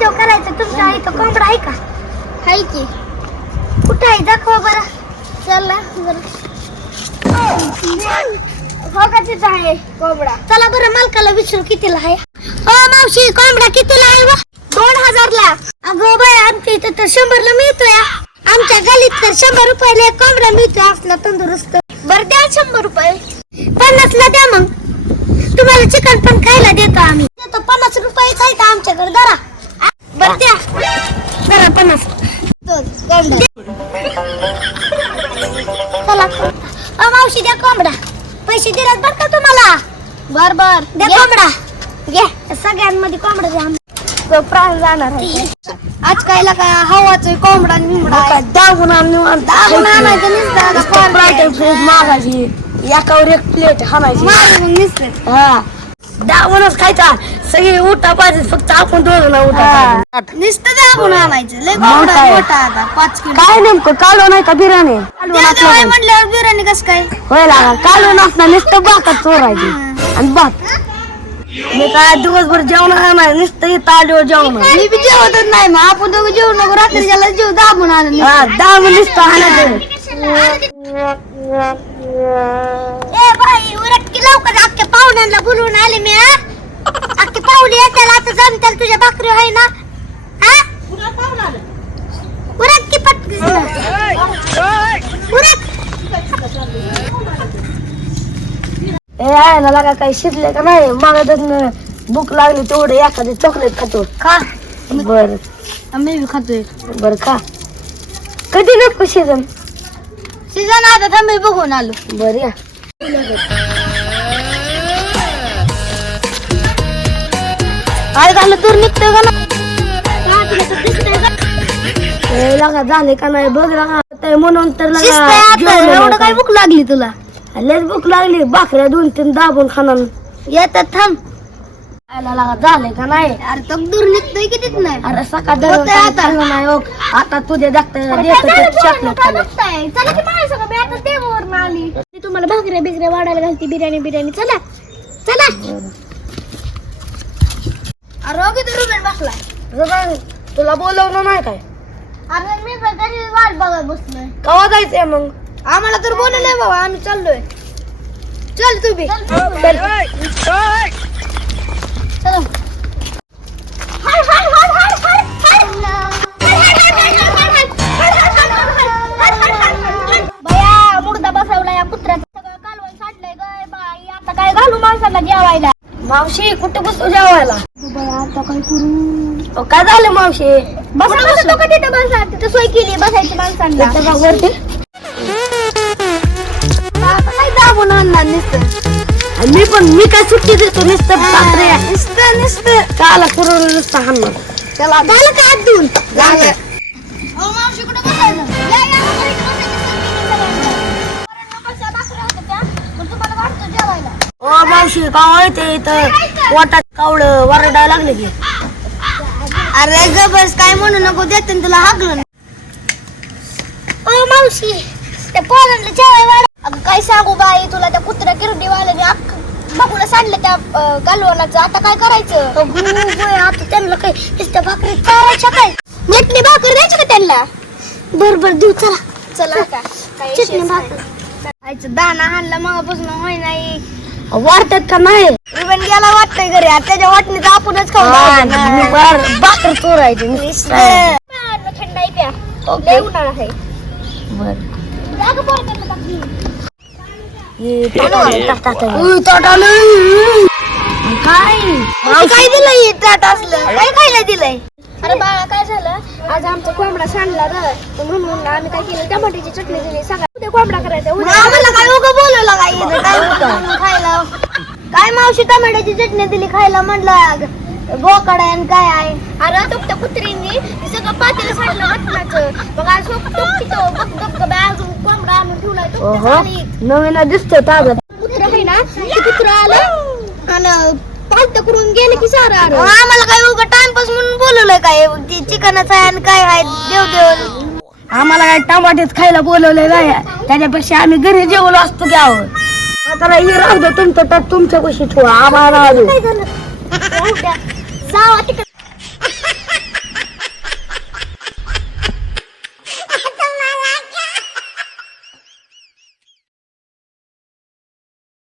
तेव करायचं. तुमच्या इथं कोंबडा आहे का? हाय की. कुठं आहे दाखवा बरं. चला हो का तिथं आहे कोंबडा. चला बरं मालकाला विचारू कितीला आहे. मावशी कोंबडा कितीला आहे? 2000 ला. अगं बाय आमच्या इथं तर 100 ला मिळतोय. आमच्या गलीत तर 100 रुपयाला एक कोंबडा मिळतोय असला तंदुरुस्त. बरं द्या 100 रुपये. 50 ला द्या मग. तुम्हाला चिकन पण खायला देतो आम्ही. देतो 50 रुपये खायचं आमच्याकडे धरा. बरं द्या धरा 50. चला मावशी द्या कोंबडा. पैसे दिलात बरं का तुम्हाला. बर बर द्या कोंबडा. घ्या सगळ्यांमध्ये कोंबडा द्या. प्राण जाणार आहे. आज कायला का हवाच कोंबडा निंबडा दाबून आणायचं नुसतं. मागायची एकावर एक प्लेट हाणायची. हा दाबूनच खायचा. सगळे उठा पाहिजे फक्त आपण दोघं ना उठा. नुसतं दाबून आणायचं. लय कोंबडा मोठा आता 5 किलो. काय नेमकं कालवण आहे का बिर्याणी? म्हटल्यावर बिर्याणी कसं काय? होय लागा कालवण असणार नुसतं भातात चोरायची आणि भात. मी काय दिवसभर जेवण नाही नुसतं इथं आल्यावर जेवण. मी बी जेवतच नाही. मग आपण दोघं जेवू नको. रात्रीच्याला जेव दाबून आणून. दाबून नुसतं आणायचं. ए बाई उरट की लवकर. अख्ख्या पाहुण्यांना बोलवून आले मी. अख्खी पाहुणे येत्याला आता जमत्याल. तुझ्या भाकरी आहे ना. उरट की पटकन उरट. ए आहे ना लागा काही शिकले का नाही. मला भूक लागली तेवढे एखादी चॉकलेट खातो. खा. बर मी बी खातोय. बर खा. कधी नको सीजन आता थांबे बघून आलो. बर या. काय झालं दूर निघतोय का ना? लागा झाले का नाही बघ लागा. म्हणून तर शिजतंय आता. एवढं काय भूक लागली तुला? लयच भूक लागली. भाकऱ्या 2-3 दाबून खाणार. येतात थांब. लागा झाले का नाही. अरे तो दूर निघतोय कितीच नाही. अरे सकाळ नाही हो. आता तुझे चॉकलेट खाल्लं. चला की माझ्या सगळं मी आता देवावरून आली. मी तुम्हाला भाकऱ्या बिकऱ्या वाढायला घालते. बिर्याणी चला चला. अरे किती रुपये बसलाय. तुला बोलवलं नाही काय? अरे मी घरी वाट बघत बसलोय. कवा जायचंय मग? आम्हाला तर बोलवलंय बाबा. आम्ही चाललोय. चल तू बी. चल. बया मुर्दा बसवला या कुत्र्याचं. सगळं कालवण साठलंय गय बाई. आता काय घालू माणसाला जेवायला. मावशी कुठे बसतो जेवायला? आता काय करू. काय झालं मावशी? बसतो का तिथं बसा. तिथं सोय केली बसायची माणसांना. काय दाबून आणणार नुसतं. मी काय सुट्टी देतो नुसतं. नुसतं काला करून नुसतं हाणणार. चला झालं का हात धुवून? झालं. मावशी कुठं बसायचं? या या बसा भाकऱ्या होत्या त्या. मग तुम्हाला वाटतं जेवायला. ओ मावशी का माहिती इथं पोटात कावळं वरडायला लागले की. अरे ग बस काय म्हणू नको. देते तुला हाकलं. ओ मावशी त्या पोरांना जेवायला वाढ. अगं काय सांगू बाई तुला. त्या कुत्र्या किरडीवाल्याने बघून सांडलं त्या कालवणाचं. आता काय करायचं? आता त्यांना काय नुसत्या भाकरी चारायच्या काय. चटणी भाकर द्यायची का त्यांना? बर देऊ चला. चला का चटणी भाकर. खायचं दाना हाणला मगापासून होय नाही. वाढतात का नाही? इव्हन गेला वाटतंय घरी. आता त्याच्या वाटणीचं आपणच खाऊ. भाकर चोरायची थंड आहे प्या. लय उन्हाळा आहे. अगं पोरांना भाकरी. काय दिलंय ताट असलं? काय खायला दिलंय? अरे बाळा काय झालं. आज आमचा कोंबडा सांडला ना. म्हणून आम्ही काय केलं टमाट्याची चटणी दिली. सगळं उद्या कोंबडा करायचा. आम्हाला काय उगा बोलवलं काय इथं काय होतं खायला? काय मावशी टमाट्याची चटणी दिली खायला म्हणलं. बोकड आहे आणि काय आहे. अरे तुमच्या कुत्रींनी सगळं पातेलं सांडलं मटणाचं. मग आज अजून कोंबडा आणून ठेवलाय. नवीन दिसतोय ताजा. कुत्र आहे ना ते कुत्र आलं आणि पालत करून गेले की सारं. आम्हाला काय उगा टाइमपास म्हणून बोलवलंय काय? ती चिकनच आहे आणि काय आहे देव. आम्हाला काय टमाटेच खायला बोलवलंय काय? त्याच्यापेक्षा आम्ही घरी जेवलो असतो घ्यावं. आता हे राहू दे तुमचं तर तुमच्या कशी ठेवा. आम्हाला जावा तिकडे